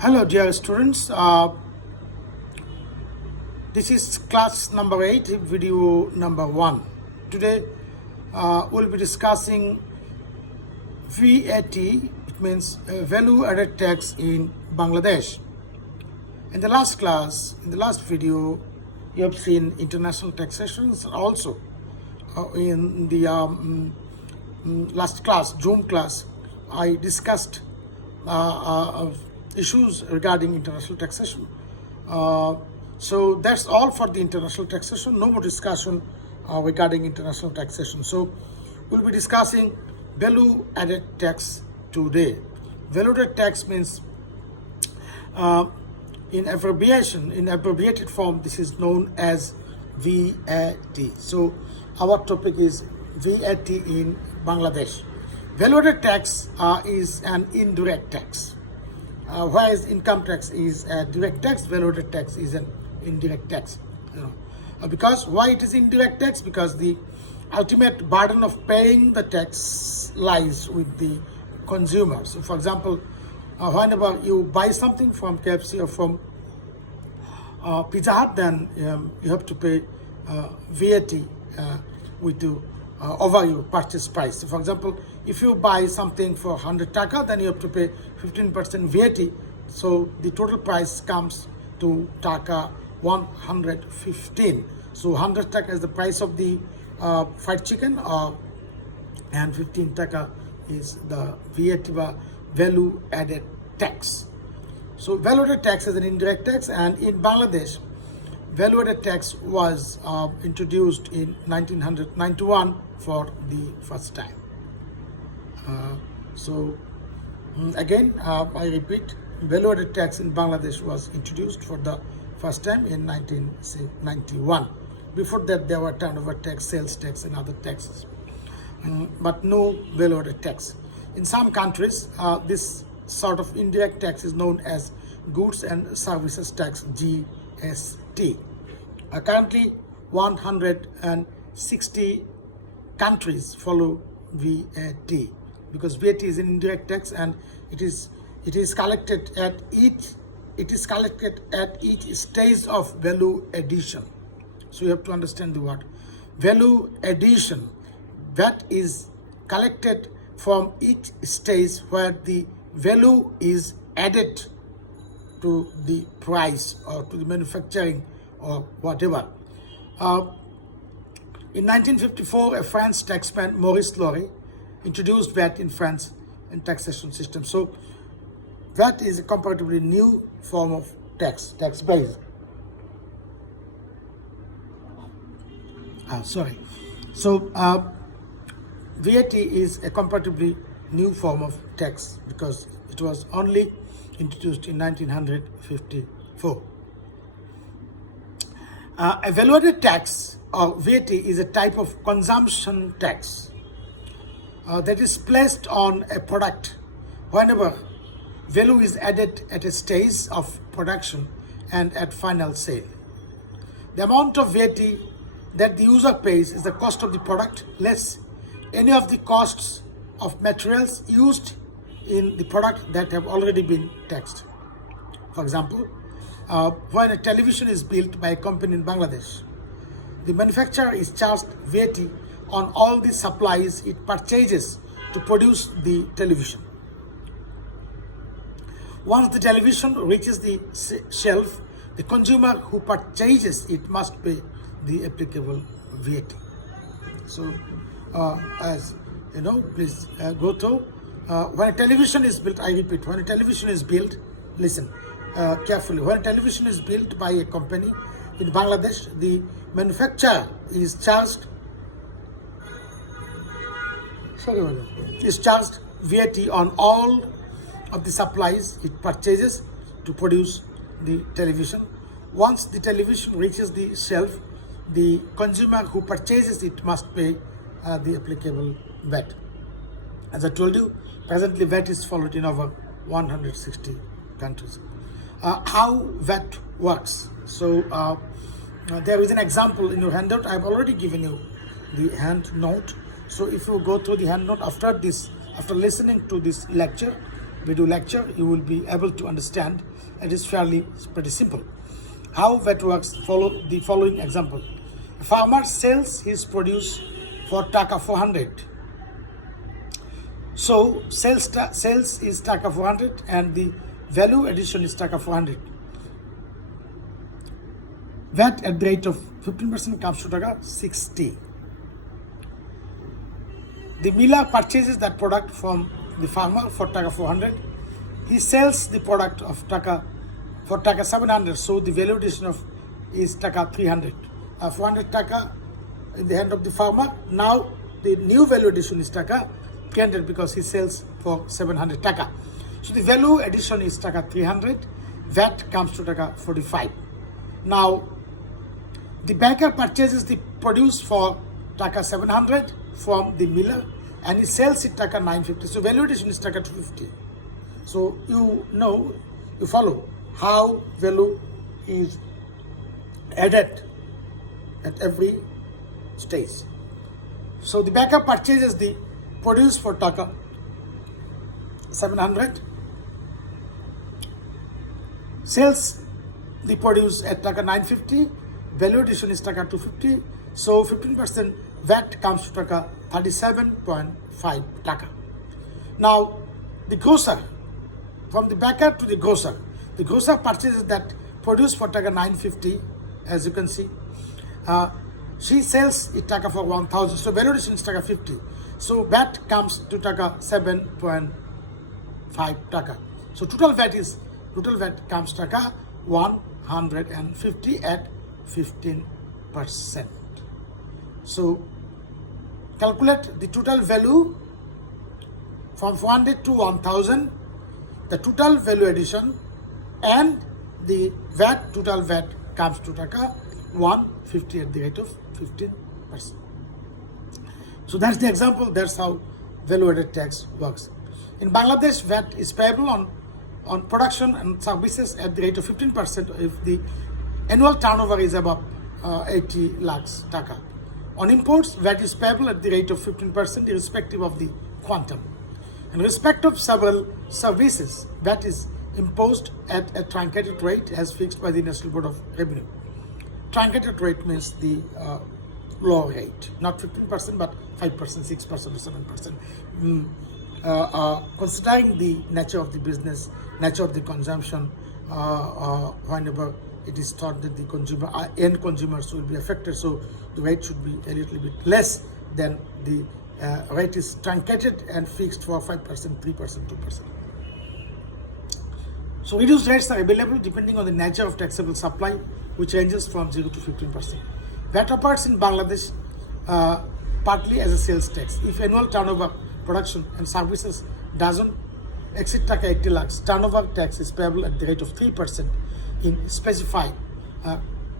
Hello, dear students. This is class number 8, video number 1. Today, we'll be discussing VAT. It means value added tax in Bangladesh. In the last class, in the last video, you have seen international taxations. Also, in the last class, Zoom class, I discussed issues regarding international taxation. So that's all for the international taxation. No more discussion regarding international taxation. So we'll be discussing value added tax today. Value added tax means in abbreviated form, this is known as VAT. So our topic is VAT in Bangladesh. Value added tax is an indirect tax. Whereas income tax is a direct tax, value added tax is an indirect tax. Because why it is indirect tax? Because the ultimate burden of paying the tax lies with the consumer. So, for example, whenever you buy something from KFC or from Pizza Hut, then you have to pay VAT with you over your purchase price. So, for example, if you buy something for 100 taka, then you have to pay 15% VAT. So the total price comes to taka 115. So 100 taka is the price of the fried chicken, and 15 taka is the VAT, value added tax. So value added tax is an indirect tax, and in Bangladesh, value added tax was introduced in 1991 for the first time. Again, I repeat, value added tax in Bangladesh was introduced for the first time in 1991. Before that, there were turnover tax, sales tax, and other taxes, but no value added tax. In some countries, this sort of indirect tax is known as Goods and Services Tax, GST. Currently, 160 countries follow VAT, because VAT is an indirect tax, and it is collected at each stage of value addition. So you have to understand the word value addition. That is collected from each stage where the value is added to the price or to the manufacturing or whatever. In 1954, a French taxman, Maurice Lory, introduced VAT in France and taxation system. So VAT is a comparatively new form of tax base. So VAT is a comparatively new form of tax because it was only introduced in 1954. A value added tax or VAT is a type of consumption tax that is placed on a product whenever value is added at a stage of production and at final sale. The amount of VAT that the user pays is the cost of the product less any of the costs of materials used in the product that have already been taxed. For example, when a television is built by a company in Bangladesh, the manufacturer is charged VAT on all the supplies it purchases to produce the television. Once the television reaches the shelf, the consumer who purchases it must pay the applicable VAT. So, as you know, please go through. When a television is built, I repeat, when a television is built, listen carefully. When a television is built by a company in Bangladesh, the manufacturer is charged VAT on all of the supplies it purchases to produce the television. Once the television reaches the shelf, the consumer who purchases it must pay the applicable VAT. As I told you, presently VAT is followed in over 160 countries. How VAT works? So there is an example in your handout. I've already given you the hand note. So if you go through the hand note after listening to this lecture, video lecture, you will be able to understand. It is pretty simple. How VAT works, follow the following example. A farmer sells his produce for taka 400. So sales is taka 400 and the value addition is taka 400. VAT at the rate of 15% comes to taka 60. The miller purchases that product from the farmer for taka 400. He sells the product of for taka 700. So the value addition of is taka 300. 400 taka in the hand of the farmer. Now the new value addition is taka 300 because he sells for 700 taka. So the value addition is taka 300. VAT comes to taka 45. Now the baker purchases the produce for taka 700 from the miller and he sells it taka 950. So value addition is taka 250. So you follow how value is added at every stage. So the baker purchases the produce for taka 700, sells the produce at taka 950, value addition is taka 250, so 15% VAT comes to taka 37.5 taka. Now the grocer, from the baker to the grocer purchases that produce for taka 950, as you can see. She sells it taka for 1000, so value addition is taka 50. So VAT comes to taka 7.5 taka. So total VAT comes taka 150 at 15%. So calculate the total value from 400 to 1000, the total value addition and the total VAT comes to taka 150 at the rate of 15%. So that's the example. That's how value-added tax works. In Bangladesh, VAT is payable on production and services at the rate of 15% if the annual turnover is above 80 lakhs taka. On imports, VAT is payable at the rate of 15% irrespective of the quantum. In respect of several services, VAT is imposed at a truncated rate as fixed by the National Board of Revenue. Truncated rate means the low rate, not 15% but 5%, 6% or 7%. Considering the nature of the business, nature of the consumption, whenever it is thought that the end consumers will be affected, so the rate should be a little bit less than the rate is truncated and fixed for 5%, 3%, 2%. So reduced rates are available depending on the nature of taxable supply, which ranges from 0 to 15%. VAT operates in Bangladesh partly as a sales tax. If annual turnover, production and services doesn't exceed taka 80 lakhs, turnover tax is payable at the rate of 3% in specified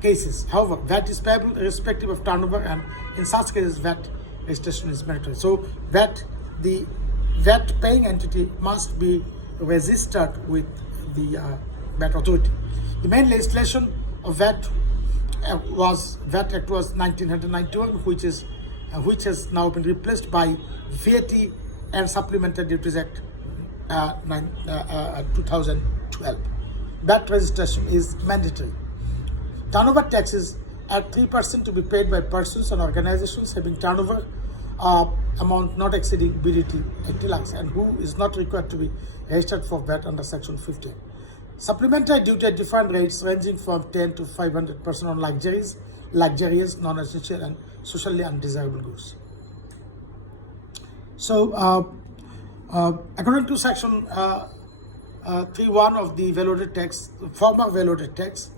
cases. However, VAT is payable irrespective of turnover, and in such cases VAT registration is mandatory. So the VAT paying entity must be registered with the VAT authority. The main legislation of VAT Act was 1991, which has now been replaced by VAT and Supplementary Duties Act 2012. VAT registration is mandatory. Turnover tax is at 3% to be paid by persons and organizations having turnover amount not exceeding BDT 80 lakhs and who is not required to be registered for VAT under Section 15. Supplementary duty at different rates ranging from 10 to 500% on luxurious, non-essential and socially undesirable goods. So according to Section 3.1 of the value-added tax, former value-added tax,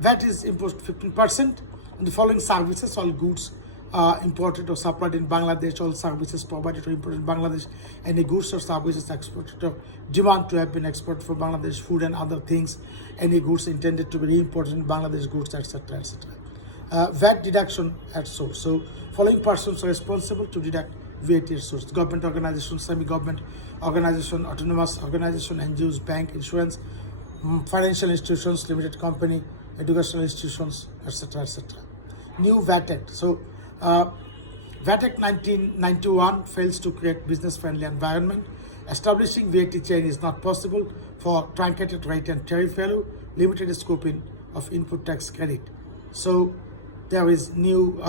VAT is imposed 15% on the following services: all goods imported or supplied in Bangladesh, all services provided or imported in Bangladesh, any goods or services exported or demand to have been exported from Bangladesh, food and other things, any goods intended to be re-imported in Bangladesh, goods, etc., etc. VAT deduction at source. So following persons are responsible to deduct VAT at source: government organization, semi-government organization, autonomous organization, NGOs, bank, insurance, financial institutions, limited company, educational institutions, etc., etc. New VAT Act. So VAT Act 1991 fails to create business-friendly environment. Establishing VAT chain is not possible for truncated rate and tariff value, limited scope of input tax credit. So there is new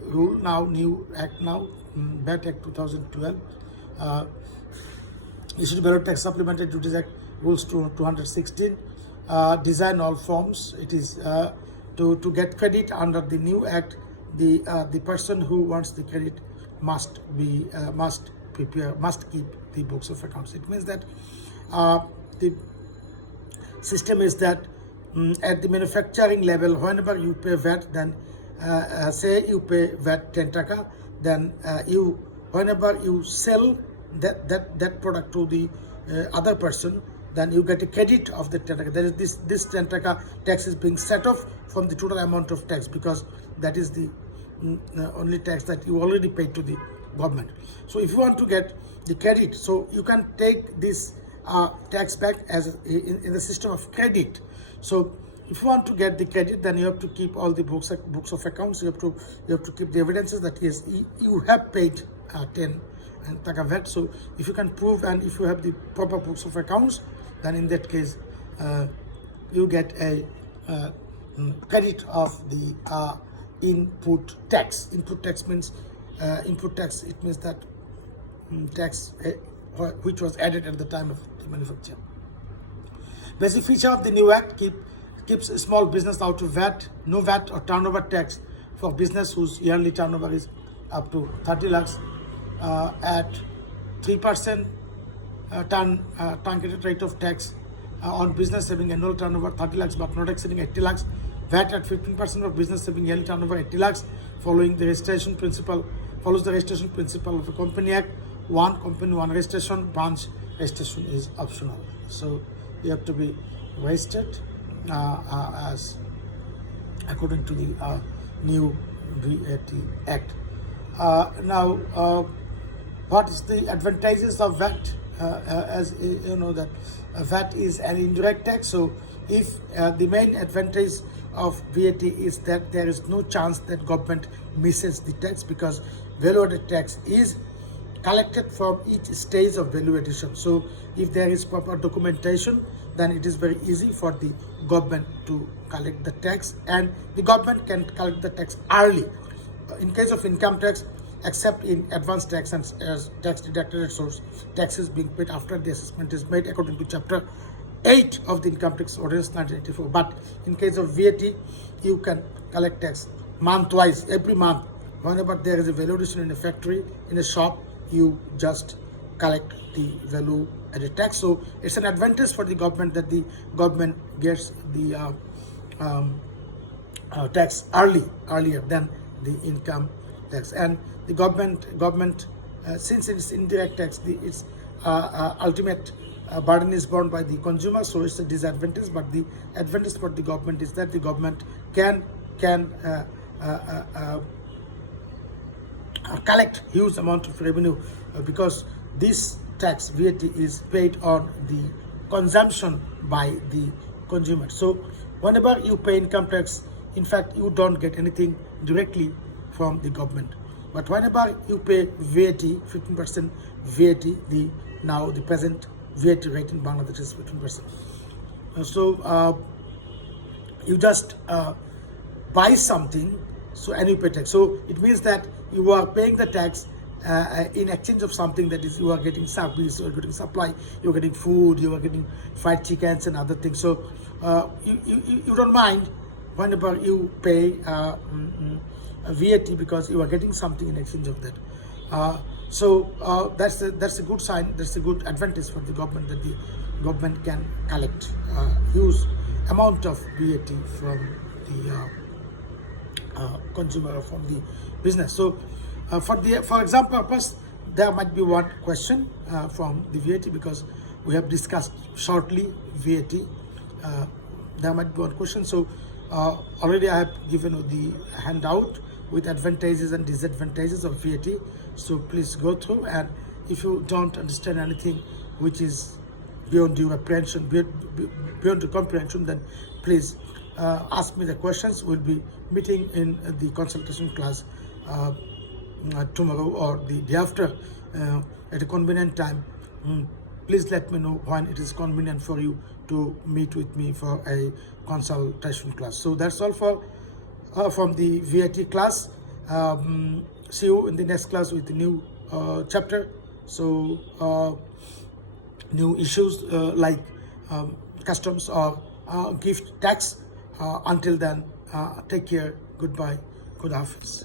rule now, new act now, VAT Act 2012. Issued Value Tax Supplementary Duties Act rules 216. Design all forms. It is to get credit under the new act. The person who wants the credit must keep the books of accounts. It means that the system is that at the manufacturing level, whenever you pay VAT, then say you pay VAT 10 taka, then whenever you sell that product to the other person, then you get a credit of the 10 taka. That is, this 10 taka tax is being set off from the total amount of tax, because that is the only tax that you already paid to the government. So if you want to get the credit, so you can take this tax back as in the system of credit. So if you want to get the credit, then you have to keep all the books of accounts. You have to keep the evidences that yes, you have paid 10 taka VAT. So if you can prove, and if you have the proper books of accounts, then in that case you get a credit of the input tax. Input tax means it means that tax which was added at the time of the manufacture. Basic feature of the new act keeps small business out of VAT. No VAT or turnover tax for business whose yearly turnover is up to 30 lakhs at 3% truncated rate of tax on business having annual turnover 30 lakhs but not exceeding 80 lakhs. VAT at 15% of business having yearly turnover 80 lakhs follows the registration principle of the Company Act. One company, one registration. Branch registration is optional. So you have to be registered as according to the new VAT Act. Now, what is the advantages of VAT? As you know that VAT is an indirect tax. So if the main advantage of VAT is that there is no chance that government misses the tax, because value-added tax is collected from each stage of value addition. So if there is proper documentation, then it is very easy for the government to collect the tax, and the government can collect the tax early. In case of income tax, except in advance tax and as tax deducted at source, taxes being paid after the assessment is made according to Chapter 8 of the Income Tax Ordinance 1984. But in case of VAT, you can collect tax month-wise, every month. Whenever there is a value addition in a factory, in a shop, you just collect the value added tax. So it's an advantage for the government that the government gets the tax earlier than the income tax. And the government since it's indirect tax, its ultimate burden is borne by the consumer, so it's a disadvantage. But the advantage for the government is that the government can collect huge amount of revenue because this tax VAT is paid on the consumption by the consumer. So whenever you pay income tax, in fact you don't get anything directly from the government. But whenever you pay VAT, 15% VAT, the present VAT rate in Bangladesh is 15%. So you just buy something, so and you pay tax. So it means that you are paying the tax in exchange of something, that is, you are getting service, you are getting supply, you are getting food, you are getting fried chickens and other things. So you don't mind whenever you pay VAT, because you are getting something in exchange of that. So that's a good sign. That's a good advantage for the government, that the government can collect huge amount of VAT from the consumer or from the business. So for example purpose, there might be one question from the VAT, because we have discussed shortly VAT. There might be one question. So already I have given you the handout with advantages and disadvantages of VAT. So please go through, and if you don't understand anything which is beyond your apprehension, beyond your comprehension, then please ask me the questions. We'll be meeting in the consultation class tomorrow or the day after at a convenient time. Please let me know when it is convenient for you to meet with me for a consultation class. So that's all for from the VAT class. See you in the next class with the new chapter. So new issues like customs or gift tax. Until then, take care. Goodbye. Good Hafiz.